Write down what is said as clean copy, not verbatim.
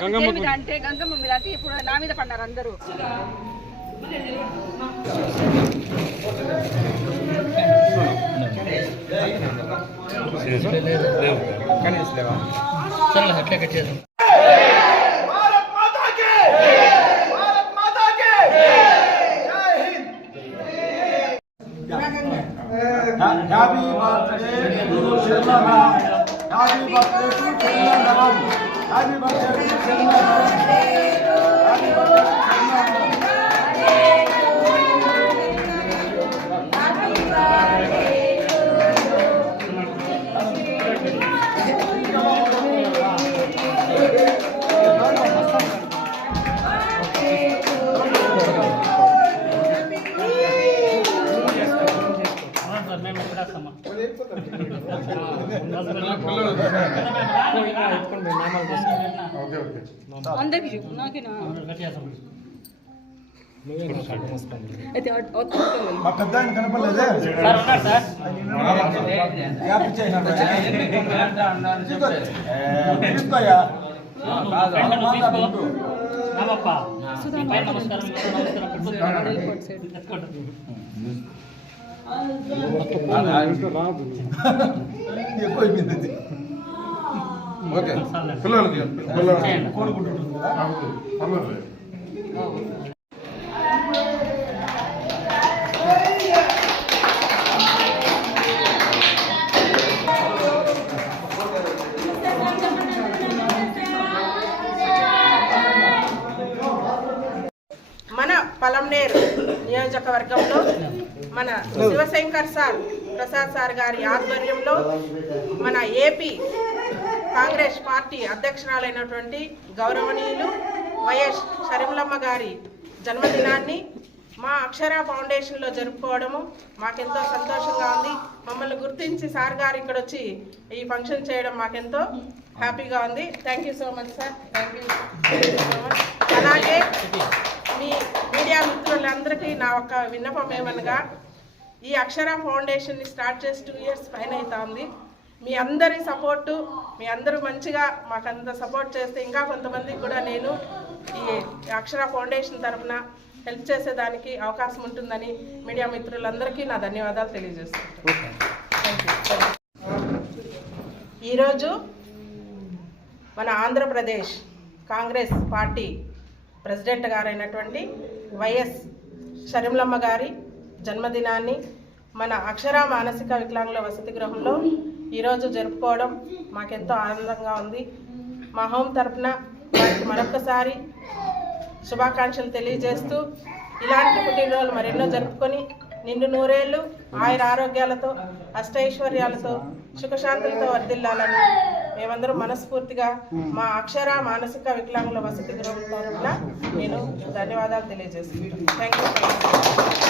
కాకపోతే అంటే గంగమ్మ మీద అంటే ఇప్పుడు నా మీద పడ్డారు అందరూ. Happy birthday to Sharma. Happy birthday to Sharma. Happy birthday to Sharma. Happy birthday to అందరికి నాకేనా మా పెద్ద ఆయన కనపడలేదే ఎక్కువైపోయింది. ఓకే పిల్లలకి కోరుకుంటుంది మన పలంనేర్ నియోజకవర్గంలో మన శివశంకర్ సార్ ప్రసాద్ సార్ గారి ఆధ్వర్యంలో మన ఏపీ కాంగ్రెస్ పార్టీ అధ్యక్షురాలైనటువంటి గౌరవనీయులు వైఎస్ షర్మిలమ్మ గారి జన్మదినాన్ని మా అక్షర ఫౌండేషన్లో జరుపుకోవడము మాకెంతో సంతోషంగా ఉంది. మమ్మల్ని గుర్తించి సార్ గారు ఇక్కడ వచ్చి ఈ ఫంక్షన్ చేయడం మాకెంతో హ్యాపీగా ఉంది. Thank you so much sir. Thank you so much. అలాగే మీ మీడియా మిత్రులందరికీ నా ఒక విన్నపం ఏమనగా, ఈ అక్షర ఫౌండేషన్ని స్టార్ట్ చేసి 2 years పైన అవుతా ఉంది. మీ అందరి సపోర్టు, మీ అందరూ మంచిగా మాకంత సపోర్ట్ చేస్తే ఇంకా కొంతమందికి కూడా నేను ఈ అక్షర ఫౌండేషన్ తరఫున హెల్ప్ చేసేదానికి అవకాశం ఉంటుందని మీడియా మిత్రులందరికీ నా ధన్యవాదాలు తెలియజేస్తున్నాను. ఈరోజు మన ఆంధ్రప్రదేశ్ కాంగ్రెస్ పార్టీ ప్రెసిడెంట్ గారైనటువంటి వైఎస్ షర్మిలమ్మ గారి జన్మదినాన్ని మన అక్షర మానసిక వికలాంగుల వసతి గృహంలో ఈరోజు జరుపుకోవడం మాకెంతో ఆనందంగా ఉంది. మా హోమ్ తరఫున వారికి మరొకసారి శుభాకాంక్షలు తెలియజేస్తూ ఇలాంటి పుట్టినరోజులు మరెన్నో జరుపుకొని నిండు నూరేళ్లు ఆయుర ఆరోగ్యాలతో అష్టైశ్వర్యాలతో సుఖశాంతులతో వర్ధిల్లాలని మేమందరం మనస్ఫూర్తిగా మా అక్షర మానసిక వికలాంగుల వసతి గృహం తరఫున నేను ధన్యవాదాలు తెలియజేస్తున్నాను. Thank you.